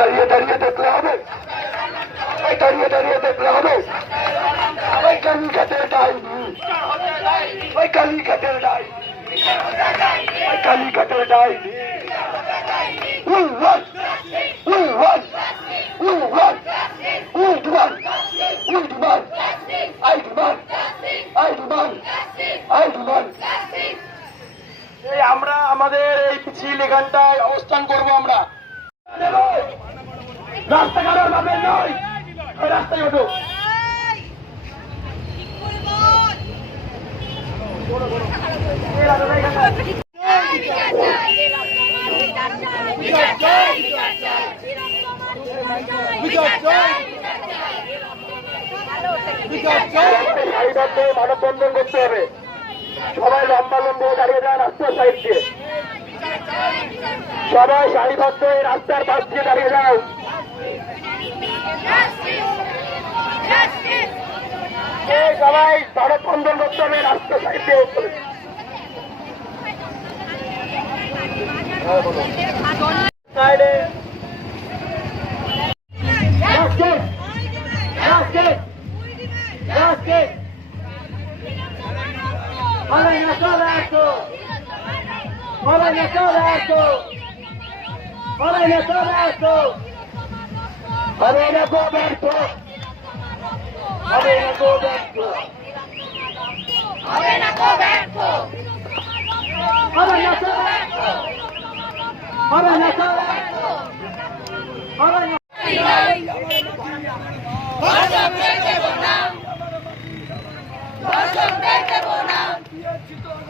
দাঁড়িয়ে দাঁড়িয়ে দেখলে হবে। ওই দাঁড়িয়ে দাঁড়িয়ে দেখলে হবে। ওই কালী ঘাটের ডাইনি। ওই কালী ঘাটের ডাইনি। ওই কালী ঘাটের ডাইনি। We want, we want, we want, we demand, we demand, I demand, I demand, I demand. এই আমরা আমাদের এই মিছিল এখানটায় অবস্থান করব আমরা। রাস্তা কারোর বাপের নয়। রাস্তায় ওঠো। মানববন্ধন করতে হবে সবাই লম্বা দাঁড়িয়ে যান রাস্তার সাইড দিয়ে। সবাই সারিবদ্ধ রাস্তার পাশ দিয়ে দাঁড়িয়ে যাও। সবাই মানববন্ধন করতে হবে রাস্তার সাইড দিয়ে করতে হবে। সাইডে I want to go back to I want to go back to I want to go back to I want to go back to I want to go back to I want to go back to I want to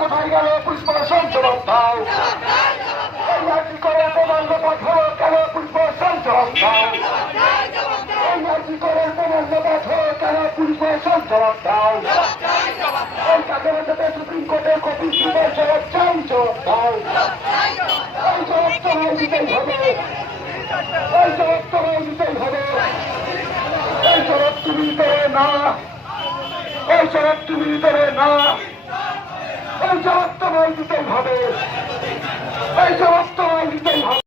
কোথায় গেল? Police প্রশাসন জবাব দাও। কি করে প্রমাণ্য পাঠাও কেন police প্রশাসন জবাব দাও? কি করে প্রমাণ্য পাঠাও কেন পুলিশ প্রশাসন জবাব দাও? এই কাজের সাথে সুপ্রিম কোর্টের কপি জবাব চাই জবাব দাও। এই জবাব তোমায় দিতেই হবে। না। এই জবাব তুমি না। এই জবাব তোমায় দিতেই হবে এই জবাব তোমায় দিতেই হবে